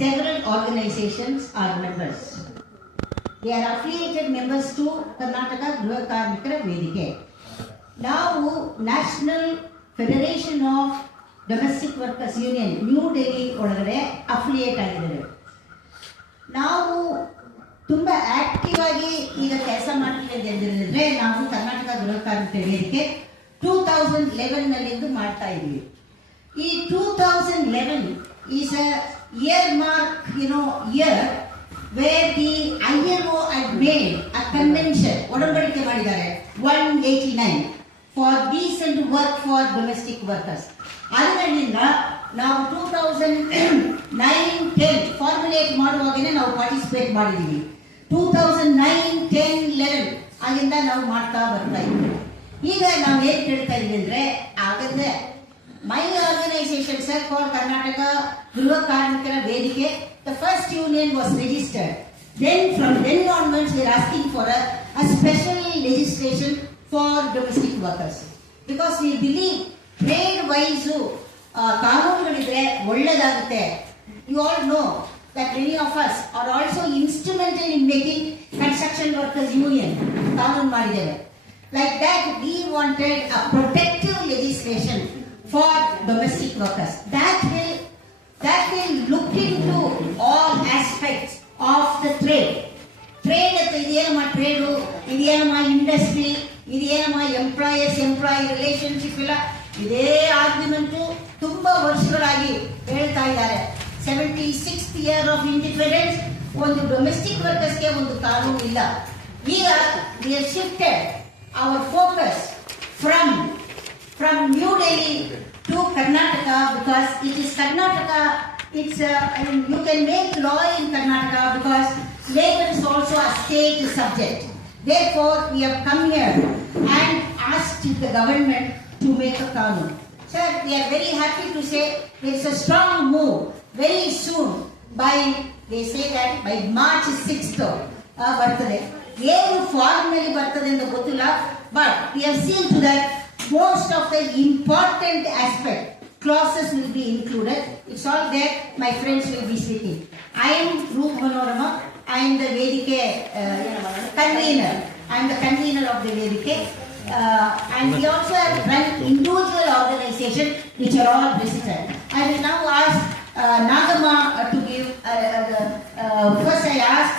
several organizations are members. They are affiliated members to Karnataka Griha Karmikara Vedike. ನಾವು national federation of domestic workers union new Delhi ಒಳಗಡೆ affiliate ಆಗಿದ್ದೇವೆ. ನಾವು ತುಂಬ active ಆಗಿ ಈಗ ಕೆಲಸ ಮಾಡ್ತಿದ್ದೇವೆ ಎಂದಿದ್ರೆ ನಾವು ಕರ್ನಾಟಕ ಗೃಹ ಕಾರ್ಮಿಕರ ವೇದಿಕೆ 2011 ಮಾಡ್ತಾ ಇದ್ದೀವಿ. ಈ 2011 is a year mark, year where the ILO had made a convention, ಒಡಂಬಡಿಕೆ ಮಾಡಿದ್ದಾರೆ 189 for decent work for domestic workers. ಅದರಿಂದ ನಾವು 2009-10 ಫಾರ್ಮುಲೇಟ್ ಮಾಡುವಾಗಲೇ ನಾವು ಪಾರ್ಟಿಸಿಪೇಟ್ ಮಾಡಿದ್ದೀವಿ. 2009-10-11 ಆಗಿಂದ ನಾವು ಮಾಡ್ತಾ ಬರ್ತಾ ಇದ್ದೀವಿ. ಈಗ ನಾವು ಏನು ಕೇಳ್ತಾ ಇದ್ದೀವಿ ಅಂದರೆ, ಆಗಂದ್ರೆ my organization, sir, called Karnataka Griha Karmikara Vedike, the first union was registered. Then from then onwards we are asking for a special legislation for domestic workers. Because we believe trade wise ಕಾನೂನುಗಳಿದ್ರೆ ಒಳ್ಳೆದಾಗುತ್ತೆ. You all know that many of us are also instrumental in making construction workers union ಕಾನೂನು ಮಾಡಿದ್ದೇವೆ. Like that we wanted a protective legislation for domestic workers that will look into all aspects of the trade at idenama trade idenama industry idenama employee relationship illa ide argument tumba varshagalagi ಹೇಳ್ತಾ ಇದ್ದಾರೆ. 76th year of independence ಒಂದು domestic workers ಗೆ ಒಂದು ಕಾನೂನು ಇಲ್ಲ. ಈಗ we have shifted our focus from New Delhi to Karnataka because it is Karnataka. You can make law in Karnataka because labor is also a state subject. Therefore, we have come here and asked the government to make a kanun. Sir, we are very happy to say there is a strong move very soon they say that by March 6th ಬರ್ತದೆ. ಏನು ಫಾರ್ಮಲ್ಲಿ ಬರ್ತದೆ ಅಂತ ಗೊತ್ತಿಲ್ಲ, but we have seen to that most of the important aspect clauses will be included. It's all there. My friends will be speaking. I am Roop Manorama. I am the Vedike convener. I am the convener of the Vedike. And we also have run individual organizations which are all visited. I will now ask Nagama to give first I ask